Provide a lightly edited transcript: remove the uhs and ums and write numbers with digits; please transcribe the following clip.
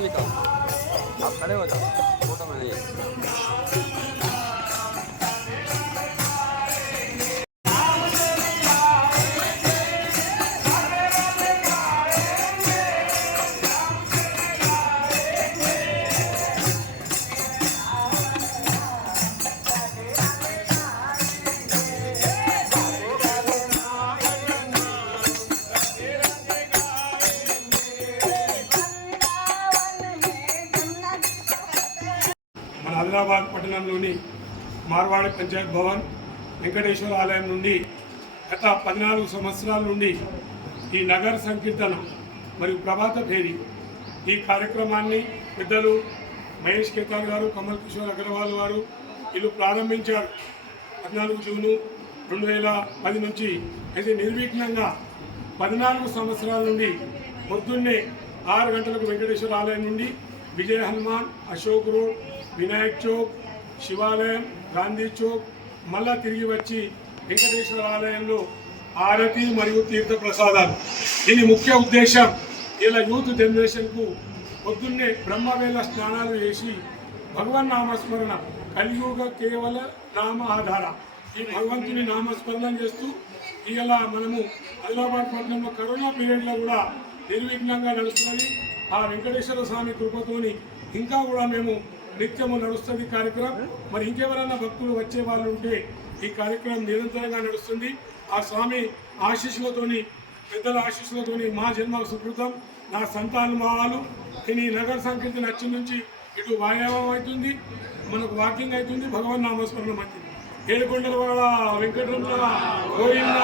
निकाल, आप खड़े हो जाओ, फोटो में नहीं మన ఆదిలాబాద్ పట్టణంలోని మార్వాడి పంచాయత్ భవన్ వెంకటేశ్వర ఆలయం నుండి గత 14 సంవత్సరాల నుండి ఈ నగర సంకీర్తన మరియు ప్రభాత ఫేరీ ఈ కార్యక్రమాన్ని పెద్దలు మహేష్ కేతాన్ గారు, కమల్ కిషోర్ అగర్వాల్ గారు వీళ్ళు ప్రారంభించారు 14 జూను 2010 నుంచి. అయితే నిర్విఘ్నంగా 14 సంవత్సరాల నుండి పొద్దున్నే 6 గంటలకు వెంకటేశ్వర ఆలయం నుండి విజయ హనుమాన్, అశోక్ రోడ్, వినాయక్ చౌక్, శివాలయం, గాంధీ చౌక్ మళ్ళా తిరిగి వచ్చి వెంకటేశ్వర ఆలయంలో ఆరతి మరియు తీర్థ ప్రసాదాలు. దీని ముఖ్య ఉద్దేశం ఇలా యూత్ జనరేషన్కు పొద్దున్నే బ్రహ్మవేళ స్నానాలు చేసి భగవన్ నామస్మరణ, కలియుగ కేవల నామ ఆధార, ఈ భగవంతుని నామస్మరణం చేస్తూ ఇలా మనము ఆదిలాబాద్ పట్టణంలో కరోనా పీరియడ్లో కూడా నిర్విఘ్నంగా నడుస్తున్నది. ఆ వెంకటేశ్వర స్వామి కృపతోని ఇంకా కూడా మేము నిత్యము నడుస్తుంది కార్యక్రమం. మరి ఇంకెవరైనా భక్తులు వచ్చే వాళ్ళు ఉంటే ఈ కార్యక్రమం నిరంతరంగా నడుస్తుంది. ఆ స్వామి ఆశీస్సులతోని, పెద్దల ఆశీస్సులతోని మా జన్మ సుకృతం, నా సంతానుభవాలు ఈ నగర సంకీర్తన నచ్చి నుంచి ఇటు వ్యాయామం అవుతుంది, మనకు వాకింగ్ అవుతుంది, భగవన్ నామస్మరణం అవుతుంది. ఏడుకొండల వాడ వెంకటరమణ గోవింద.